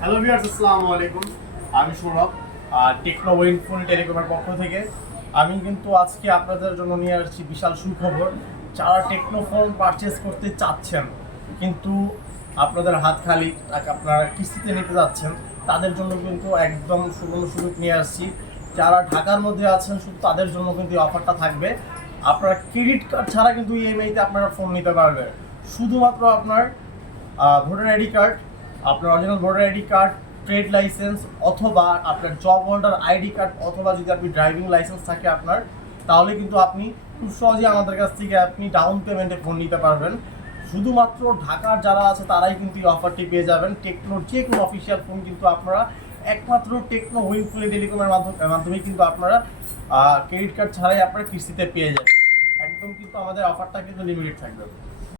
Hello viewers, আসসালামু আলাইকুম। আমি সৌরভ, টেকনো উইনফুল টেলিকমের পক্ষ থেকে। আমি কিন্তু আজকে আপনাদের জন্য নিয়ে আসছি বিশাল সুখবর। যারা টেকনো ফোন পারচেস করতে চাচ্ছেন কিন্তু আপনাদের হাত খালি, আপনারা কিস্তিতে নিতে যাচ্ছেন, তাদের জন্য কিন্তু একদম সুবর্ণ সুযোগ নিয়ে আসছি। যারা ঢাকার মধ্যে আছেন শুধু তাদের জন্য কিন্তু এই অফারটা থাকবে। আপনারা ক্রেডিট কার্ড ছাড়া কিন্তু ইএমআইতে আপনারা ফোন নিতে পারবেন। শুধুমাত্র আপনার ভোটার আইডি কার্ড, আপনার original voter ID card, trade licence, অথবা আপনার জব হোল্ডার আইডি কার্ড, অথবা যদি আপনি ড্রাইভিং লাইসেন্স থাকে আপনার, তাহলে কিন্তু আপনি খুব সহজেই আমাদের কাছ থেকে আপনি ডাউন পেমেন্টে ফোন নিতে পারবেন। শুধুমাত্র ঢাকার যারা আছে তারাই কিন্তু এই অফারটি পেয়ে যাবেন। টেকনোর যে কোনো অফিসিয়াল ফোন কিন্তু আপনারা একমাত্র টেকনো উইনফুল টেলিকমের মাধ্যমেই কিন্তু আপনারা ক্রেডিট কার্ড ছাড়াই আপনারা কিস্তিতে পেয়ে যাবেন। একদম কিন্তু আমাদের অফারটা কিন্তু লিমিটেড থাকবে।